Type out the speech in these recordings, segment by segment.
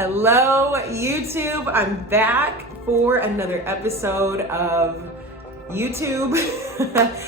Hello, YouTube. I'm back for another episode of YouTube.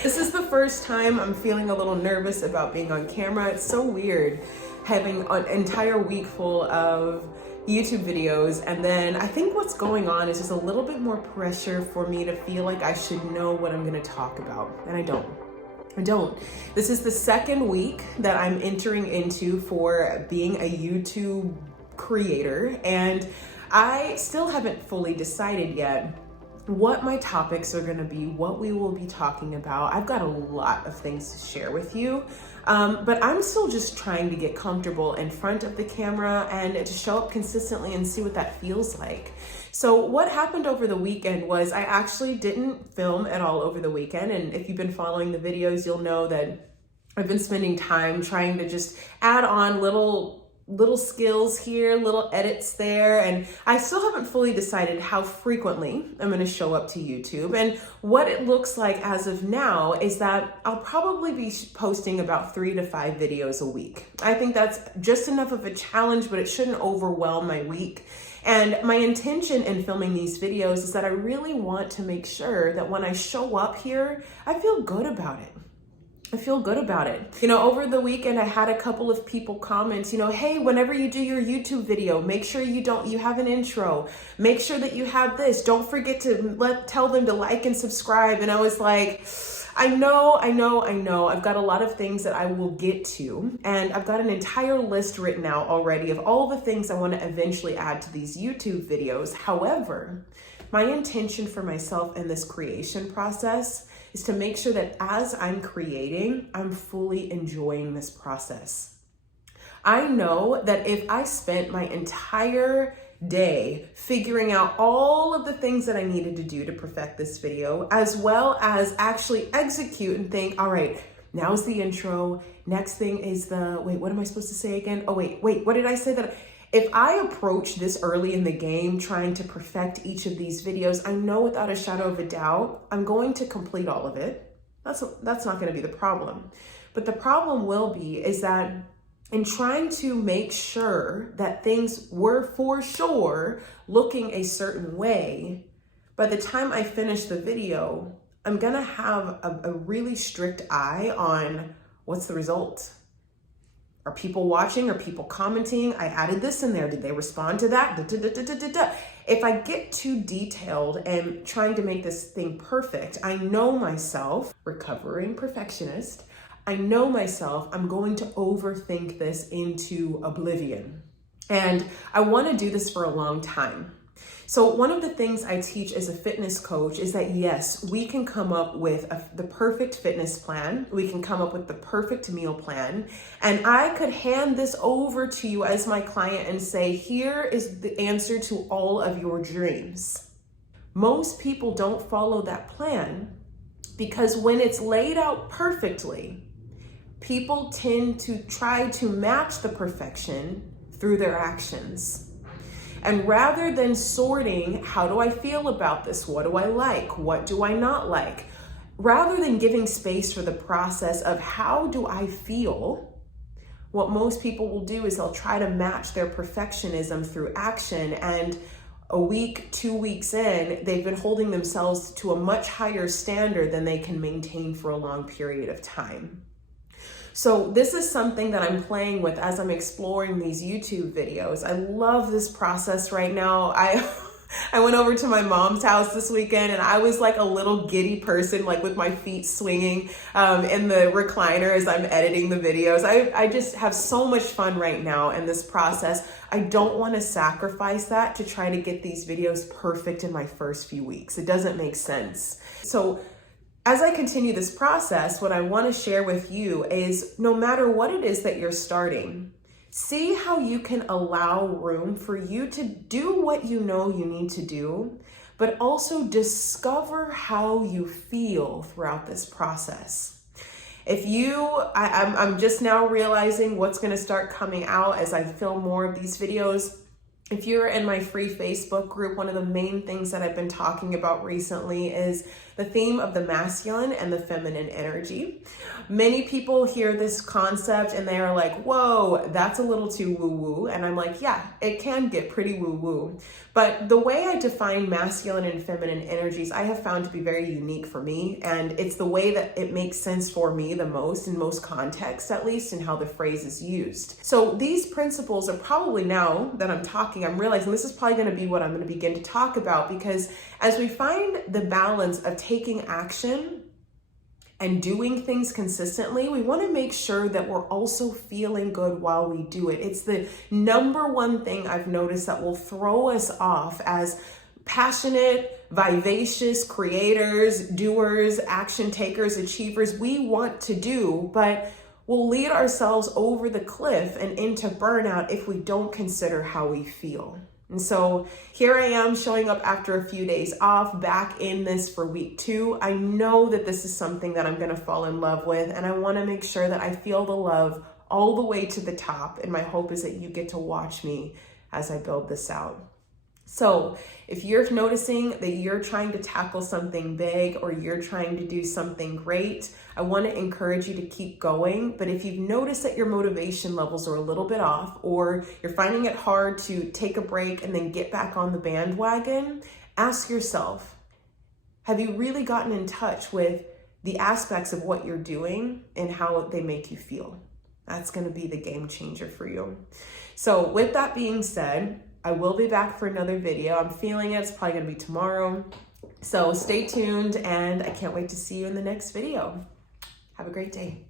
This is the first time I'm feeling a little nervous about being on camera. It's so weird having an entire week full of YouTube videos, and then I think what's going on is just a little bit more pressure for me to feel like I should know what I'm going to talk about, and I don't. This is the second week that I'm entering into for being a YouTube creator, and I still haven't fully decided yet what my topics are going to be, what we will be talking about. I've got a lot of things to share with you, but I'm still just trying to get comfortable in front of the camera and to show up consistently and see what that feels like. So what happened over the weekend was I actually didn't film at all over the weekend, and if you've been following the videos, you'll know that I've been spending time trying to just add on little skills here, little edits there, and I still haven't fully decided how frequently I'm going to show up to YouTube. And what it looks like as of now is that I'll probably be posting about 3 to 5 videos a week. I think that's just enough of a challenge, but it shouldn't overwhelm my week. And my intention in filming these videos is that I really want to make sure that when I show up here, I feel good about it. You know, over the weekend, I had a couple of people comment, hey, whenever you do your YouTube video, make sure you have an intro. Make sure that you have this. Don't forget to tell them to like and subscribe. And I was like, I know. I've got a lot of things that I will get to, and I've got an entire list written out already of all the things I want to eventually add to these YouTube videos. However, my intention for myself in this creation process is to make sure that as I'm creating, I'm fully enjoying this process. I know that if I spent my entire day figuring out all of the things that I needed to do to perfect this video, as well as actually execute and think, all right, now's the intro, next thing is what am I supposed to say again? Oh, wait, what did I say that? If I approach this early in the game trying to perfect each of these videos, I know without a shadow of a doubt, I'm going to complete all of it. That's not going to be the problem. But the problem will be is that in trying to make sure that things were for sure looking a certain way, by the time I finish the video, I'm going to have a really strict eye on what's the result. Are people watching? Are people commenting? I added this in there. Did they respond to that? If I get too detailed and trying to make this thing perfect, I know myself, recovering perfectionist, I know myself, I'm going to overthink this into oblivion. And I want to do this for a long time. So one of the things I teach as a fitness coach is that yes, we can come up with the perfect fitness plan. We can come up with the perfect meal plan. And I could hand this over to you as my client and say, here is the answer to all of your dreams. Most people don't follow that plan because when it's laid out perfectly, people tend to try to match the perfection through their actions. And rather than sorting, how do I feel about this? What do I like? What do I not like? Rather than giving space for the process of how do I feel, what most people will do is they'll try to match their perfectionism through action. And a week, 2 weeks in, they've been holding themselves to a much higher standard than they can maintain for a long period of time. So this is something that I'm playing with as I'm exploring these YouTube videos. I love this process right now. I went over to my mom's house this weekend and I was like a little giddy person, like with my feet swinging in the recliner as I'm editing the videos. I just have so much fun right now in this process. I don't want to sacrifice that to try to get these videos perfect in my first few weeks. It doesn't make sense. So as I continue this process, what I want to share with you is no matter what it is that you're starting, see how you can allow room for you to do what you know you need to do, but also discover how you feel throughout this process. I'm just now realizing what's going to start coming out as I film more of these videos. If you're in my free Facebook group, one of the main things that I've been talking about recently is the theme of the masculine and the feminine energy. Many people hear this concept and they are like, whoa, that's a little too woo-woo. And I'm like, yeah, it can get pretty woo-woo. But the way I define masculine and feminine energies, I have found to be very unique for me. And it's the way that it makes sense for me the most, in most contexts at least, in how the phrase is used. So these principles are probably, now that I'm talking, I'm realizing this is probably going to be what I'm going to begin to talk about, because as we find the balance of taking action and doing things consistently, we want to make sure that we're also feeling good while we do it. It's the number one thing I've noticed that will throw us off as passionate, vivacious creators, doers, action takers, achievers. We want to do, but we'll lead ourselves over the cliff and into burnout if we don't consider how we feel. And so here I am showing up after a few days off, back in this for week 2. I know that this is something that I'm going to fall in love with, and I want to make sure that I feel the love all the way to the top. And my hope is that you get to watch me as I build this out. So if you're noticing that you're trying to tackle something big or you're trying to do something great, I want to encourage you to keep going. But if you've noticed that your motivation levels are a little bit off, or you're finding it hard to take a break and then get back on the bandwagon, ask yourself, have you really gotten in touch with the aspects of what you're doing and how they make you feel? That's going to be the game changer for you. So with that being said, I will be back for another video. I'm feeling it. It's probably going to be tomorrow. So stay tuned, and I can't wait to see you in the next video. Have a great day.